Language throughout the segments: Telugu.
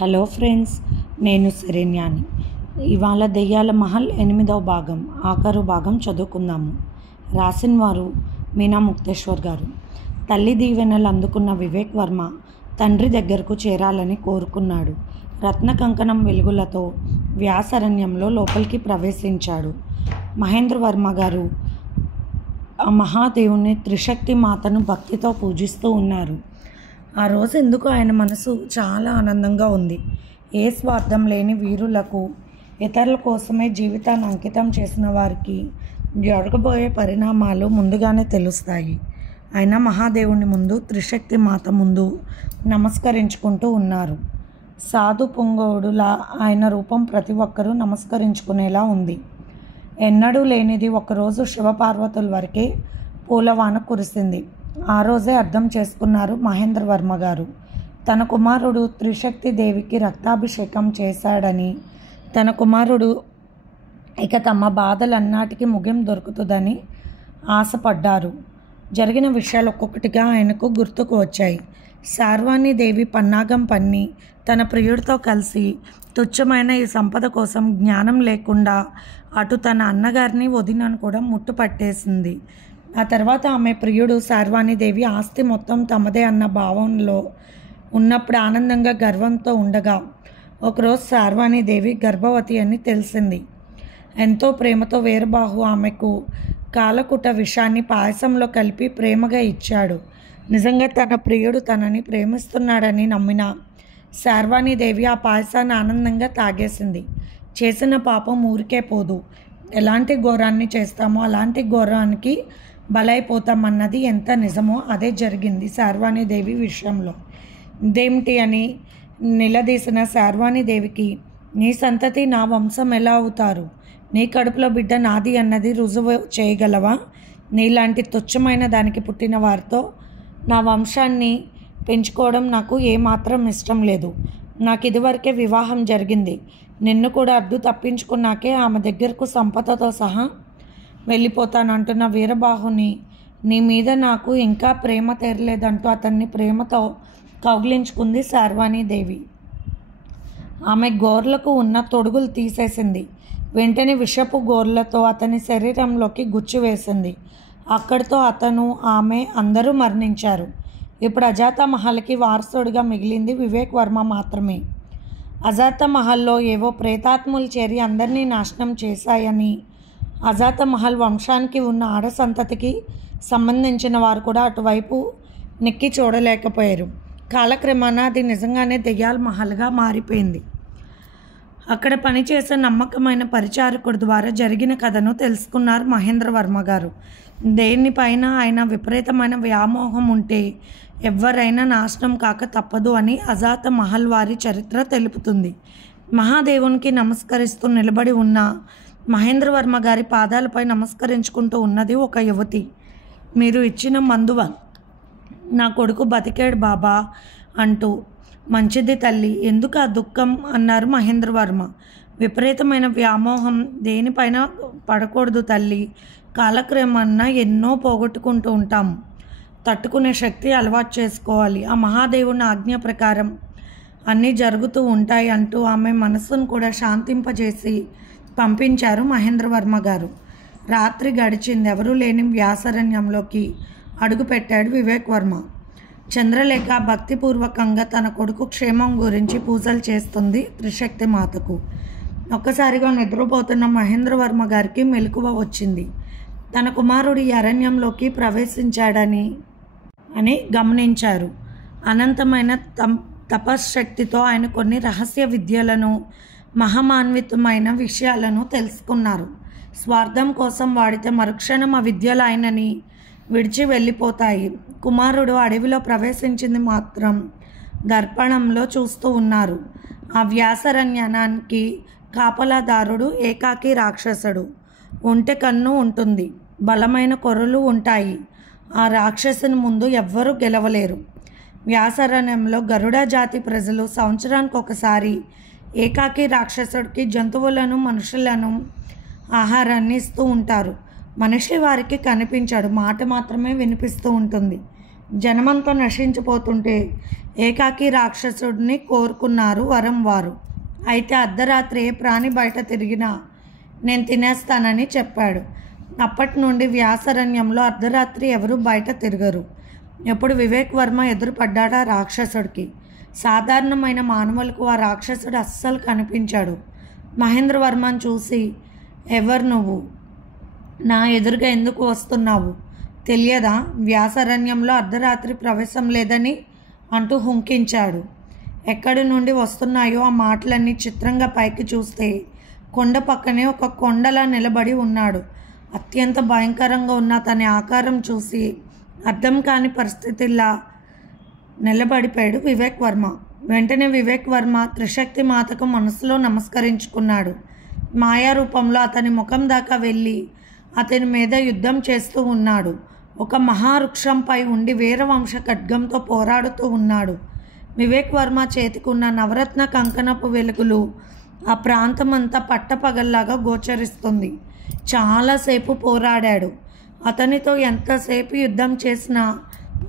హలో ఫ్రెండ్స్, నేను శరణ్యాని. ఇవాళ దెయ్యాల మహల్ 8వ భాగం ఆఖరు భాగం చదువుకుందాము. రాసిన వారు మీనా ముక్తేశ్వర్ గారు. తల్లి దీవెనలు అందుకున్న వివేక్ వర్మ తండ్రి దగ్గరకు చేరాలని కోరుకున్నాడు. రత్న కంకణం వెలుగులతో వ్యాసరణ్యంలో లోపలికి ప్రవేశించాడు. మహేంద్ర వర్మ గారు ఆ మహాదేవుని త్రిశక్తి మాతను భక్తితో పూజిస్తూ ఉన్నారు. ఆ రోజు ఎందుకు ఆయన మనసు చాలా ఆనందంగా ఉంది. ఏ స్వార్థం లేని వీరులకు, ఇతరుల కోసమే జీవితాన్ని అంకితం చేసిన వారికి జరగబోయే పరిణామాలు ముందుగానే తెలుస్తాయి. ఆయన మహాదేవుని ముందు, త్రిశక్తి మాత ముందు నమస్కరించుకుంటూ ఉన్నారు. సాధు పొంగోడులా ఆయన రూపం ప్రతి ఒక్కరూ నమస్కరించుకునేలా ఉంది. ఎన్నడూ లేనిది ఒకరోజు శివపార్వతుల వరకే పూలవాన కురిసింది. ఆ రోజే అర్థం చేసుకున్నారు మహేంద్ర వర్మ గారు. తన కుమారుడు త్రిశక్తి దేవికి రక్తాభిషేకం చేశాడని, తన కుమారుడు ఇక తమ బాధలన్నిటికీ ముగింపు దొరుకుతుందని ఆశపడ్డారు. జరిగిన విషయాలు ఒక్కొక్కటిగా ఆయనకు గుర్తుకు వచ్చాయి. శార్వాణి దేవి పన్నాగం పన్ని తన ప్రియుడితో కలిసి తుచ్చమైన ఈ సంపద కోసం జ్ఞానం లేకుండా అటు తన అన్నగారిని, వదినను కూడా ముట్టు పట్టేసింది. ఆ తర్వాత ఆమె ప్రియుడు శార్వాణిదేవి ఆస్తి మొత్తం తమదే అన్న భావంలో ఉన్నప్పుడు ఆనందంగా గర్వంతో ఉండగా ఒకరోజు శార్వాణిదేవి గర్భవతి అని తెలిసింది. ఎంతో ప్రేమతో వీరబాహు ఆమెకు కాలకుట విషాన్ని పాయసంలో కలిపి ప్రేమగా ఇచ్చాడు. నిజంగా తన ప్రియుడు తనని ప్రేమిస్తున్నాడని నమ్మిన శార్వాణిదేవి ఆ పాయసాన్ని ఆనందంగా తాగేసింది. చేసిన పాపం ఊరికే పోదు. ఎలాంటి ఘోరాన్ని చేస్తామో అలాంటి ఘోరానికి బలైపోతామన్నది ఎంత నిజమో అదే జరిగింది శార్వాణిదేవి విషయంలో. ఇదేమిటి అని నిలదీసిన శార్వాణిదేవికి, నీ సంతతి నా వంశం ఎలా అవుతారు? నీ కడుపులో బిడ్డ నాది అన్నది రుజువు చేయగలవా? నీలాంటి తుచ్చమైన దానికి పుట్టిన వారితో నా వంశాన్ని పెంచుకోవడం నాకు ఏమాత్రం ఇష్టం లేదు. నాకు ఇదివరకే వివాహం జరిగింది. నిన్ను కూడా అడ్డు తప్పించుకున్నాకే ఆమె దగ్గరకు సంపదతో సహా వెళ్ళిపోతానంటున్న వీరబాహుని, నీ మీద నాకు ఇంకా ప్రేమ తెరలేదంటూ అతన్ని ప్రేమతో కౌగిలించుకుంది శార్వాణిదేవి. ఆమె గోర్లకు ఉన్న తొడుగులు తీసేసింది. వెంటనే విషపు గోర్లతో అతని శరీరంలోకి గుచ్చివేసింది. అక్కడితో అతను, ఆమె అందరూ మరణించారు. ఇప్పుడు అజాతమహల్కి వారసుడిగా మిగిలింది వివేక్ వర్మ మాత్రమే. అజాతమహల్లో ఏవో ప్రేతాత్ములు చేరి అందరినీ నాశనం చేశాయని, అజాతమహల్ వంశానికి ఉన్న ఆడ సంతతికి సంబంధించిన వారు కూడా అటువైపు నెక్కి చూడలేకపోయారు. కాలక్రమాన అది నిజంగానే దెయ్యాల మహల్గా మారిపోయింది. అక్కడ పనిచేసే నమ్మకమైన పరిచారకుడి ద్వారా జరిగిన కథను తెలుసుకున్నారు మహేంద్ర వర్మ గారు. దేనిపైన ఆయన విపరీతమైన వ్యామోహం ఉంటే ఎవరైనా నాశనం కాక తప్పదు అని అజాత మహల్ వారి చరిత్ర తెలుపుతుంది. మహాదేవునికి నమస్కరిస్తూ నిలబడి ఉన్న మహేంద్ర వర్మ గారి పాదాలపై నమస్కరించుకుంటూ ఉన్నది ఒక యువతి. మీరు ఇచ్చిన మందువ నా కొడుకు బతికాడు బాబా అంటూ. మంచిది తల్లి, ఎందుకు ఆ దుఃఖం అన్నారు మహేంద్ర వర్మ. విపరీతమైన వ్యామోహం దేనిపైన పడకూడదు తల్లి. కాలక్రమాన ఎన్నో పోగొట్టుకుంటూ ఉంటాం. తట్టుకునే శక్తి అలవాటు చేసుకోవాలి. ఆ మహాదేవుని ఆజ్ఞ ప్రకారం అన్నీ జరుగుతూ ఉంటాయి అంటూ ఆమె మనసును కూడా శాంతింపజేసి పంపించారు మహేంద్ర వర్మ గారు. రాత్రి గడిచింది. ఎవరూ లేని వ్యాసరణ్యంలోకి అడుగుపెట్టాడు వివేక్ వర్మ. చంద్రలేఖ భక్తిపూర్వకంగా తన కొడుకు క్షేమం గురించి పూజలు చేస్తుంది త్రిశక్తి మాతకు. ఒక్కసారిగా నిద్రపోతున్న మహేంద్ర వర్మ గారికి మెలకువ వచ్చింది. తన కుమారుడు ఈ అరణ్యంలోకి ప్రవేశించాడని గమనించారు. అనంతమైన తపశ్శక్తితో ఆయన కొన్ని రహస్య విద్యలను, మహమాన్వితమైన విషయాలను తెలుసుకున్నారు. స్వార్థం కోసం వాడితే మరుక్షణం ఆ విద్యలు ఆయనని విడిచి వెళ్ళిపోతాయి. కుమారుడు అడవిలో ప్రవేశించింది మాత్రం దర్పణంలో చూస్తూ ఉన్నారు. ఆ వ్యాసరణ్యానికి కాపలాదారుడు ఏకాకి రాక్షసుడు. ఒంటె కన్ను ఉంటుంది, బలమైన కొర్రలు ఉంటాయి. ఆ రాక్షసుని ముందు ఎవ్వరూ గెలవలేరు. వ్యాసరణ్యంలో గరుడ జాతి ప్రజలు సంవత్సరానికి ఒకసారి ఏకాకి రాక్షసుడికి జంతువులను, మనుషులను ఆహారాన్ని ఇస్తూ ఉంటారు. మనిషి వారికి కనిపించాడు, మాట మాత్రమే వినిపిస్తూ ఉంటుంది. జనమంతా నశించిపోతుంటే ఏకాకి రాక్షసుడిని కోరుకున్నారు వరం వారు. అయితే అర్ధరాత్రి ఏ ప్రాణి బయట తిరిగినా నేను తినేస్తానని చెప్పాడు. అప్పటి నుండి వ్యాసరణ్యంలో అర్ధరాత్రి ఎవరు బయట తిరగరు. ఎప్పుడు వివేక్ వర్మ ఎదురుపడ్డాడా రాక్షసుడికి. సాధారణమైన మానవులకు ఆ రాక్షసుడు అస్సలు కనిపించాడు. మహేంద్రవర్మను చూసి, ఎవరు నువ్వు, నా ఎదురుగా ఎందుకు వస్తున్నావు, తెలియదా వ్యాసరణ్యంలో అర్ధరాత్రి ప్రవేశం లేదని అంటూ హుంకించాడు. ఎక్కడి నుండి వస్తున్నాయో ఆ మాటలన్నీ చిత్రంగా పైకి చూస్తే కొండ పక్కనే ఒక కొండలా నిలబడి ఉన్నాడు. అత్యంత భయంకరంగా ఉన్న తన ఆకారం చూసి అర్థం కాని పరిస్థితిలా నిలబడిపోయాడు వివేక్ వర్మ. వెంటనే వివేక్ వర్మ త్రిశక్తి మాతకు మనసులో నమస్కరించుకున్నాడు. మాయా రూపంలో అతని ముఖం దాకా వెళ్ళి అతని మీద యుద్ధం చేస్తూ ఉన్నాడు. ఒక మహావృక్షంపై ఉండి వీరవంశ ఖడ్గంతో పోరాడుతూ ఉన్నాడు. వివేక్ వర్మ చేతికున్న నవరత్న కంకణపు వెలుగులు ఆ ప్రాంతమంతా పట్టపగల్లాగా గోచరిస్తుంది. చాలాసేపు పోరాడాడు. అతనితో ఎంతసేపు యుద్ధం చేసినా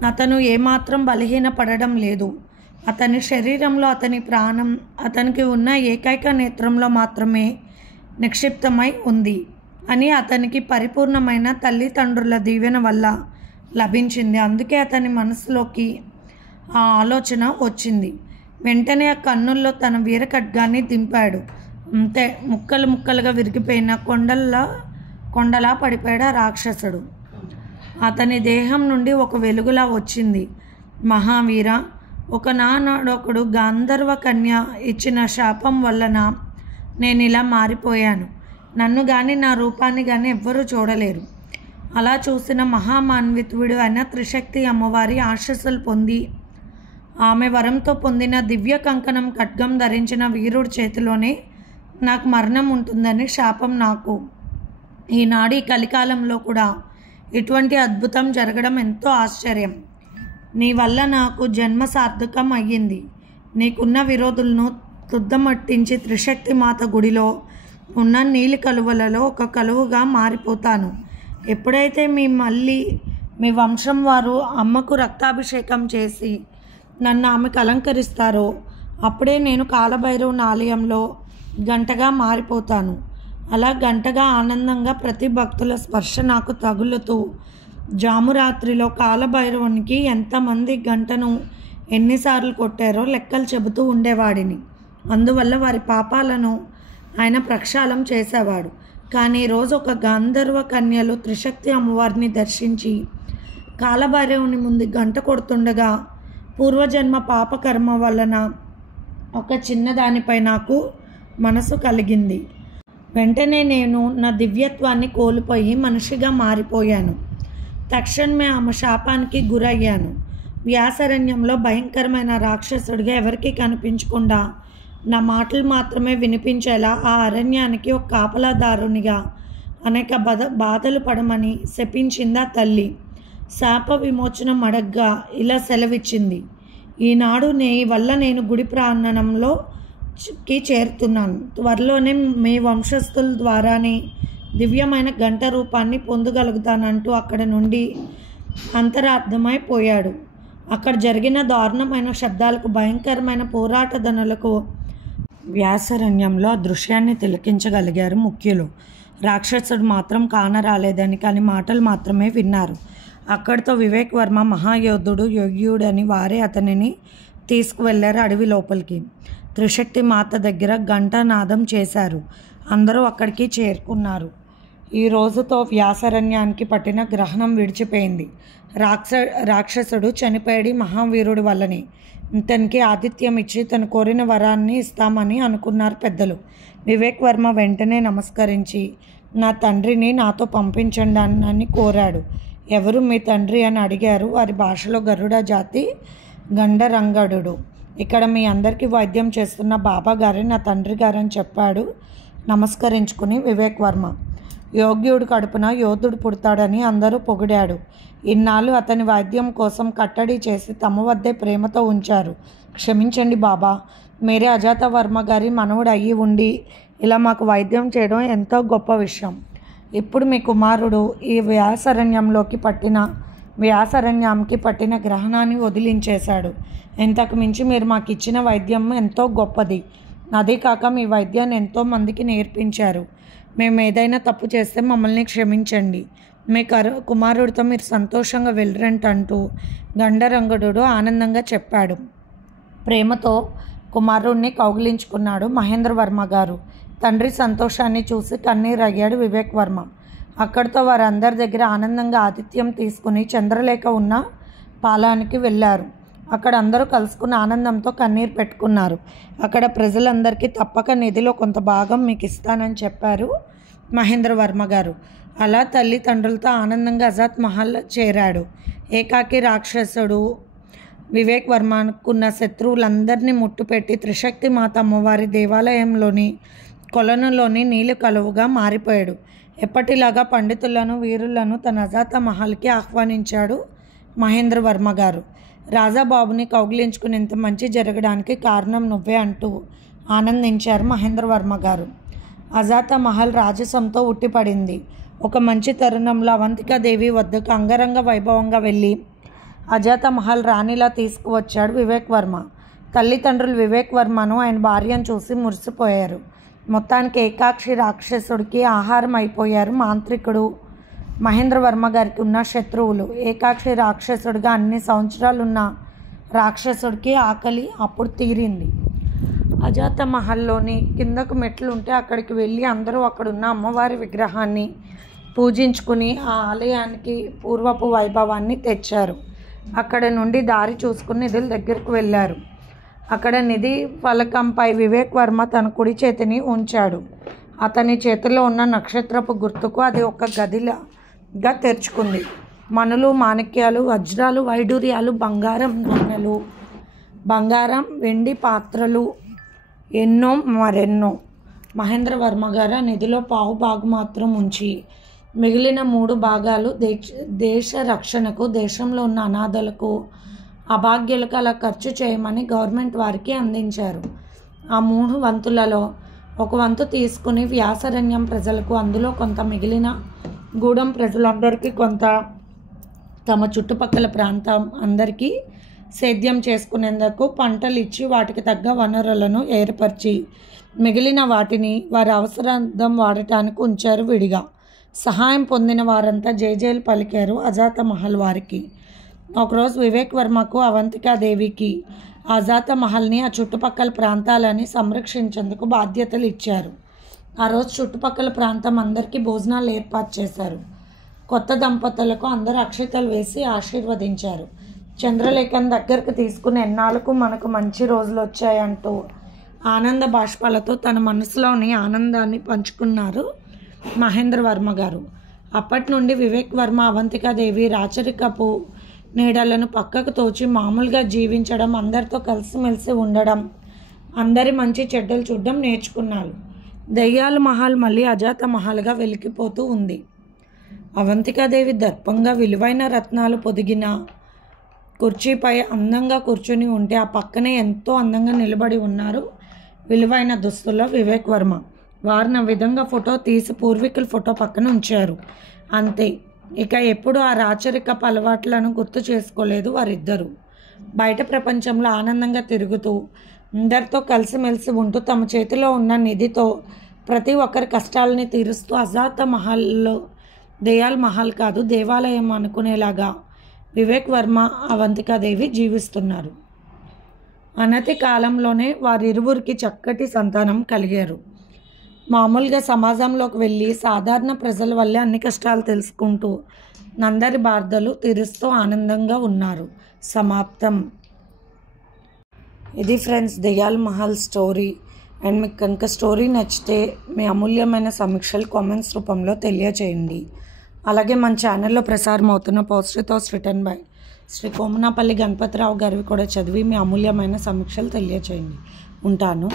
అతను ఏమాత్రం బలహీనపడడం లేదు. అతని శరీరంలో అతని ప్రాణం అతనికి ఉన్న ఏకైక నేత్రంలో మాత్రమే నిక్షిప్తమై ఉంది అని అతనికి పరిపూర్ణమైన తల్లిదండ్రుల దీవెన వల్ల లభించింది. అందుకే అతని మనసులోకి ఆ ఆలోచన వచ్చింది. వెంటనే ఆ కన్నుల్లో తన వీర ఖడ్గాన్ని దింపాడు. అంతే, ముక్కలు ముక్కలుగా విరిగిపోయిన కొండలా పడిపోయాడు ఆ రాక్షసుడు. అతని దేహం నుండి ఒక వెలుగులా వచ్చింది. మహావీర, ఒకనాడొకడు గాంధర్వ కన్య ఇచ్చిన శాపం వలన నేను ఇలా మారిపోయాను. నన్ను కానీ నా రూపాన్ని కానీ ఎవ్వరూ చూడలేరు. అలా చూసిన మహామాన్వితుడు అయిన త్రిశక్తి అమ్మవారి ఆశీస్సులు పొంది ఆమె వరంతో పొందిన దివ్య కంకణం ఖడ్గం ధరించిన వీరుడి చేతిలోనే నాకు మరణం ఉంటుందని శాపం నాకు. ఈనాడు ఈ కలికాలంలో కూడా ఇటువంటి అద్భుతం జరగడం ఎంతో ఆశ్చర్యం. నీ వల్ల నాకు జన్మ సార్థకం అయ్యింది. నీకున్న విరోధులను తుద్దమట్టించి త్రిశక్తి మాత గుడిలో ఉన్న నీలి కలువలలో ఒక కలువగా మారిపోతాను. ఎప్పుడైతే మీ వంశం వారు అమ్మకు రక్తాభిషేకం చేసి నన్ను ఆమెకు అలంకరిస్తారో అప్పుడే నేను కాలభైరవుని ఆలయంలో గంటగా మారిపోతాను. అలా గంటగా ఆనందంగా ప్రతి భక్తుల స్పర్శ నాకు తగులుతూ జామురాత్రిలో కాలభైరవునికి ఎంతమంది గంటను ఎన్నిసార్లు కొట్టారో లెక్కలు చెబుతూ ఉండేవాడిని. అందువల్ల వారి పాపాలను ఆయన ప్రక్షాళన చేసేవాడు. కానీ ఈరోజు ఒక గాంధర్వ కన్యలు త్రిశక్తి అమ్మవారిని దర్శించి కాలభైరవుని ముందు గంట కొడుతుండగా పూర్వజన్మ పాపకర్మ వలన ఒక చిన్నదానిపై నాకు మనసు కలిగింది. వెంటనే నేను నా దివ్యత్వాన్ని కోల్పోయి మనిషిగా మారిపోయాను. తక్షణమే ఆమె శాపానికి గురయ్యాను. వ్యాసరణ్యంలో భయంకరమైన రాక్షసుడిగా ఎవరికీ కనిపించకుండా నా మాటలు మాత్రమే వినిపించేలా ఆ అరణ్యానికి ఒక కాపలాదారునిగా అనేక బాధలు పడమని శపించిందా తల్లి. శాప విమోచనం అడగ్గా ఇలా సెలవిచ్చింది. ఈనాడు వల్ల నేను గుడి ప్రాంగణంలోకి చేరుతున్నాను. త్వరలోనే మీ వంశస్థుల ద్వారానే దివ్యమైన గంట రూపాన్ని పొందగలుగుతానంటూ అక్కడ నుండి అంతరార్థమైపోయాడు. అక్కడ జరిగిన దారుణమైన శబ్దాలకు భయంకరమైన పోరాటదనులకు వ్యాసరణ్యంలో ఆ దృశ్యాన్ని తిలకించగలిగారు ముఖ్యులు. రాక్షసుడు మాత్రం కానరాలేదని, కానీ మాటలు మాత్రమే విన్నారు. అక్కడితో వివేక్ వర్మ మహాయోధుడు యోగ్యుడని వారే అతనిని తీసుకువెళ్లారు అడవి లోపలికి. త్రిశక్తి మాత దగ్గర ఘంటానాదం చేశారు. అందరూ అక్కడికి చేరుకున్నారు. ఈ రోజుతో వ్యాసరణ్యానికి పట్టిన గ్రహణం విడిచిపోయింది. రాక్షసుడు చనిపోయాడు మహావీరుడి వల్లనే. ఇతనికి ఆతిథ్యం ఇచ్చి తను కోరిన వరాన్ని ఇస్తామని అనుకున్నారు పెద్దలు. వివేక్ వర్మ వెంటనే నమస్కరించి నా తండ్రిని నాతో పంపించండి అని కోరాడు. ఎవరు మీ తండ్రి అని అడిగారు. వారి భాషలో గరుడ జాతి గండరంగడు. ఇక్కడ మీ అందరికీ వైద్యం చేస్తున్న బాబా గారే నా తండ్రి గారని చెప్పాడు నమస్కరించుకుని వివేక్ వర్మ. యోగ్యుడు కడుపున యోధుడు పుడతాడని అందరూ పొగిడాడు. ఇన్నాళ్ళు అతని వైద్యం కోసం కట్టడి చేసి తమ వద్దే ప్రేమతో ఉంచారు. క్షమించండి బాబా, మీరే అజాత వర్మ గారి మనవుడు అయ్యి ఉండి ఇలా మాకు వైద్యం చేయడం ఎంతో గొప్ప విషయం. ఇప్పుడు మీ కుమారుడు ఈ వ్యాసరణ్యంలోకి పట్టిన వ్యాసరణ్యంకి పట్టిన గ్రహణాన్ని వదిలించేశాడు. ఇంతకు మించి మీరు మాకు ఇచ్చిన వైద్యం ఎంతో గొప్పది. అదే కాక మీ వైద్యాన్ని ఎంతోమందికి నేర్పించారు. మేము ఏదైనా తప్పు చేస్తే మమ్మల్ని క్షమించండి. మీ కుమారుడితో మీరు సంతోషంగా వెళ్ళరంటంటూ గండరంగడు ఆనందంగా చెప్పాడు. ప్రేమతో కుమారుడిని కౌగిలించుకున్నాడు మహేంద్రవర్మ గారు. తండ్రి సంతోషాన్ని చూసి కన్నీరయ్యాడు వివేక్ వర్మ. అక్కడితో వారందరి దగ్గర ఆనందంగా ఆతిథ్యం తీసుకుని చంద్రలేఖ ఉన్న పాలానికి వెళ్ళారు. అక్కడ అందరూ కలుసుకున్న ఆనందంతో కన్నీరు పెట్టుకున్నారు. అక్కడ ప్రజలందరికీ తప్పక నిధిలో కొంత భాగం మీకు ఇస్తానని చెప్పారు మహేంద్రవర్మ గారు. అలా తల్లిదండ్రులతో ఆనందంగా అజాత్ మహల్ చేరాడు. ఏకాకి రాక్షసుడు వివేక్ వర్మకున్న శత్రువులందరినీ ముట్టుపెట్టి త్రిశక్తి మాత అమ్మవారి దేవాలయంలోని కొలనులోని నీళ్లు కలువుగా మారిపోయాడు. ఎప్పటిలాగా పండితులను వీరులను తన అజాత మహల్కి ఆహ్వానించాడు మహేంద్రవర్మ గారు. రాజాబాబుని కౌగిలించుకుని ఇంత మంచి జరగడానికి కారణం నువ్వే అంటూ ఆనందించారు మహేంద్రవర్మ గారు. అజాత మహల్ రాజసంతో ఉట్టిపడింది. ఒక మంచి తరుణంలో అవంతికాదేవి వద్దకు అంగరంగ వైభవంగా వెళ్ళి అజాత మహల్ రాణిలా తీసుకువచ్చాడు వివేక్ వర్మ. తల్లిదండ్రులు వివేక్ వర్మను ఆయన భార్యను చూసి మురిసిపోయారు. మొత్తానికి ఏకాక్షి రాక్షసుడికి ఆహారం అయిపోయారు మాంత్రికుడు మహేంద్రవర్మ గారికి ఉన్న శత్రువులు. ఏకాక్షి రాక్షసుడిగా అన్ని సంవత్సరాలున్న రాక్షసుడికి ఆకలి అప్పుడు తీరింది. అజాత మహల్లోని కిందకు మెట్లు ఉంటే అక్కడికి వెళ్ళి అందరూ అక్కడున్న అమ్మవారి విగ్రహాన్ని పూజించుకుని ఆ ఆలయానికి పూర్వపు వైభవాన్ని తెచ్చారు. అక్కడ నుండి దారి చూసుకుని నిధుల దగ్గరకు వెళ్ళారు. అక్కడ నిధి ఫలకంపై వివేక్ వర్మ తన కుడి చేతిని ఉంచాడు. అతని చేతిలో ఉన్న నక్షత్రపు గుర్తుకు అది ఒక గదిలాగా తెరుచుకుంది. మణులు, మాణిక్యాలు, వజ్రాలు, వైడూర్యాలు, బంగారం నాణెలు, బంగారం, వెండి పాత్రలు, ఎన్నో మరెన్నో. మహేంద్రవర్మ గారు ఆ నిధిలో పావు భాగం మాత్రం ఉంచి మిగిలిన 3 భాగాలు దేశ రక్షణకు, దేశంలో ఉన్న అనాథలకు, అభాగ్యులకు అలా ఖర్చు చేయమని గవర్నమెంట్ వారికి అందించారు. ఆ 3 వంతులలో 1 వంతు తీసుకుని వ్యాసరణ్యం ప్రజలకు, అందులో కొంత మిగిలిన గూడెం ప్రజలందరికీ, కొంత తమ చుట్టుపక్కల ప్రాంతం అందరికీ సేద్యం చేసుకునేందుకు పంటలు ఇచ్చి వాటికి తగ్గ వనరులను ఏర్పరిచి మిగిలిన వాటిని వారి అవసరార్థం వాడటానికి ఉంచారు విడిగా. సహాయం పొందిన వారంతా జయజయలు పలికారు అజాత మహల్ వారికి. ఒకరోజు వివేక్ వర్మకు, అవంతికాదేవికి అజాత మహల్ని, ఆ చుట్టుపక్కల ప్రాంతాలని సంరక్షించేందుకు బాధ్యతలు ఇచ్చారు. ఆ రోజు చుట్టుపక్కల ప్రాంతం అందరికీ భోజనాలు ఏర్పాటు చేశారు. కొత్త దంపతులకు అందరూ అక్షతలు వేసి ఆశీర్వదించారు. చంద్రలేఖను దగ్గరకు తీసుకుని ఎన్నాళ్ళకు మనకు మంచి రోజులు వచ్చాయంటూ ఆనంద బాష్పాలతో తన మనసులోని ఆనందాన్ని పంచుకున్నారు మహేంద్రవర్మ గారు. అప్పటి నుండి వివేక్ వర్మ అవంతికాదేవి రాచరికపు నీడలను పక్కకు తోచి మామూలుగా జీవించడం, అందరితో కలిసిమెలిసి ఉండడం, అందరి మంచి చెడ్డలు చూడడం నేర్చుకున్నారు. దయ్యాల మహల్ మళ్ళీ అజాత మహల్గా వెలికిపోతూ ఉంది. అవంతికాదేవి దర్పంగా విలువైన రత్నాలు పొదిగిన కుర్చీపై అందంగా కూర్చుని ఉంటే ఆ పక్కనే ఎంతో అందంగా నిలబడి ఉన్నారు విలువైన దుస్తుల్లో వివేక్ వర్మ. వారిని ఆ విధంగా ఫోటో తీసి పూర్వీకుల ఫోటో పక్కన ఉంచారు. అంతే, ఇక ఎప్పుడు ఆ రాచరికపు అలవాట్లను గుర్తు చేసుకోలేదు వారిద్దరూ. బయట ప్రపంచంలో ఆనందంగా తిరుగుతూ, అందరితో కలిసిమెలిసి ఉంటూ, తమ చేతిలో ఉన్న నిధితో ప్రతి ఒక్కరి కష్టాలని తీరుస్తూ అజాత మహల్లో దయాల్ మహల్ కాదు దేవాలయం అనుకునేలాగా వివేక్ వర్మ, అవంతికాదేవి జీవిస్తున్నారు. అనతి కాలంలోనే వారిరువురికి చక్కటి సంతానం కలిగారు. మామూలుగా సమాజంలోకి వెళ్ళి సాధారణ ప్రజల వల్లే అన్ని కష్టాలు తెలుసుకుంటూ అందరి బాధలు తీరుస్తూ ఆనందంగా ఉన్నారు. సమాప్తం. ఇది friends Dayal Mahal story. And మీకు కనుక స్టోరీ నచ్చితే మీ అమూల్యమైన సమీక్షలు కామెంట్స్ రూపంలో తెలియచేయండి. అలాగే మన ఛానల్లో ప్రసారం అవుతున్న poster thoughts written by Shri Komanapalli Ganapathi Rao గారివి కూడా చదివి మీ అమూల్యమైన సమీక్షలు తెలియచేయండి. ఉంటాను.